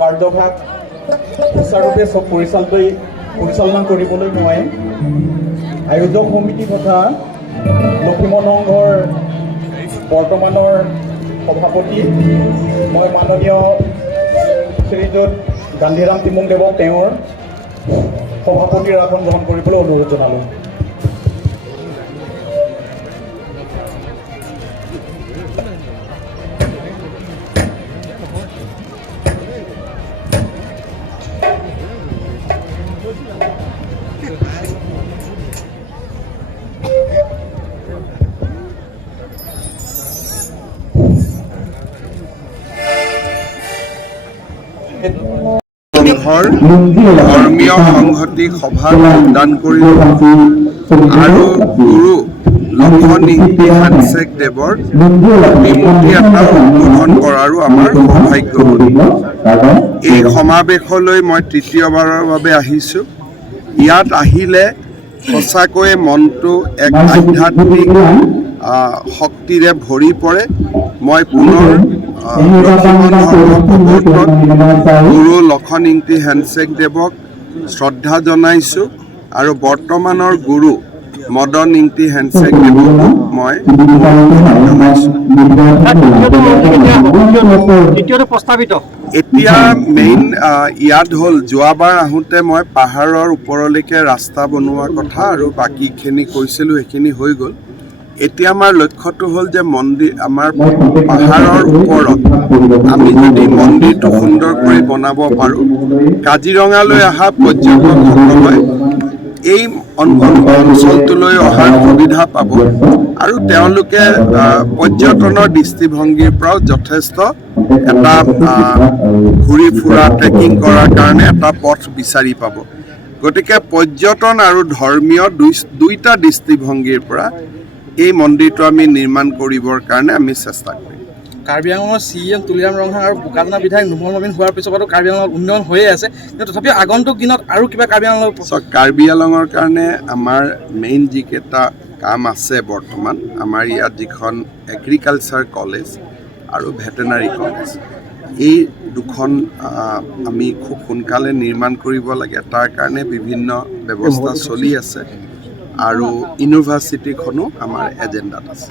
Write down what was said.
কাৰ্যভাগ সুচাৰুৰূপে পৰিচালনা কৰিবলৈ মই আয়োজক সমিতি তথা লক্ষিমপুৰ সংঘৰ বৰ্তমানৰ সভাপতি মই মাননীয় শ্ৰীযুত গান্ধীৰাম টিমুংদেৱক তেওঁৰ সভাপতিৰ আসন গ্ৰহণ কৰিবলৈ অনুৰোধ জনালোঁ। ধৰ্মীয় সংহতি সভা যোগদান কৰিলোঁ আৰু গুৰু লক্ষণ ইংতি হেণ্ডছেক দেৱৰ প্ৰতিমূৰ্তি এটা উদ্বোধন কৰাৰো আমাৰ সৌভাগ্য হ'ল। এই সমাৱেশলৈ মই তৃতীয়বাৰৰ বাবে আহিছোঁ। ইয়াত আহিলে সঁচাকৈয়ে মনটো এক আধ্যাত্মিক শক্তিৰে ভৰি পৰে। মই পুনৰ গুৰু লক্ষণ ইংতি হেণ্ডছেক দেৱক শ্ৰদ্ধা জনাইছোঁ আৰু বৰ্তমানৰ গুৰু মদন ইংতি হেণ্ডছেক দেৱক মই জনাইছোঁ। এতিয়া মেইন ইয়াত হ'ল যোৱাবাৰ আহোঁতে মই পাহাৰৰ ওপৰলৈকে ৰাস্তা বনোৱা কথা আৰু বাকীখিনি কৈছিলোঁ, সেইখিনি হৈ গ'ল। এতিয়া আমাৰ লক্ষ্যটো হ'ল যে মন্দিৰ আমাৰ পাহাৰৰ ওপৰত আমি যদি মন্দিৰটো সুন্দৰ কৰি বনাব পাৰোঁ, কাজিৰঙালৈ অহা পৰ্যটকসকলে এই অঞ্চলটোলৈ অহাৰ সুবিধা পাব আৰু তেওঁলোকে পৰ্যটনৰ দৃষ্টিভংগীৰ পৰাও যথেষ্ট এটা ঘূৰি ফুৰা ট্ৰেকিং কৰাৰ কাৰণে এটা পথ বিচাৰি পাব। গতিকে পৰ্যটন আৰু ধৰ্মীয় দুইটা দৃষ্টিভংগীৰ পৰা এই মন্দিৰটো আমি নিৰ্মাণ কৰিবৰ কাৰণে আমি চেষ্টা কৰিম। কাৰ্বি আংলঙৰ CM তুলিৰাম ৰংহাং আৰু বোকাজানৰ বিধায়ক নোমল মমিন হোৱাৰ পিছতো কাৰ্বি আংলঙৰ উন্নয়ন হৈয়ে আছে, কিন্তু তথাপিও আগন্তুক দিনত আৰু কিবা কাৰ্বি আংলঙৰ কাৰ্বি আংলঙৰ কাৰণে আমাৰ মেইন যিকেইটা কাম আছে বৰ্তমান, আমাৰ ইয়াত যিখন এগ্ৰিকালচাৰ কলেজ আৰু ভেটেনাৰী কলেজ, এই দুখন আমি খুব সোনকালে নিৰ্মাণ কৰিব লাগে। তাৰ কাৰণে বিভিন্ন ব্যৱস্থা চলি আছে আৰু ইউনিভাৰ্চিটিখনো আমাৰ এজেণ্ডাত আছে।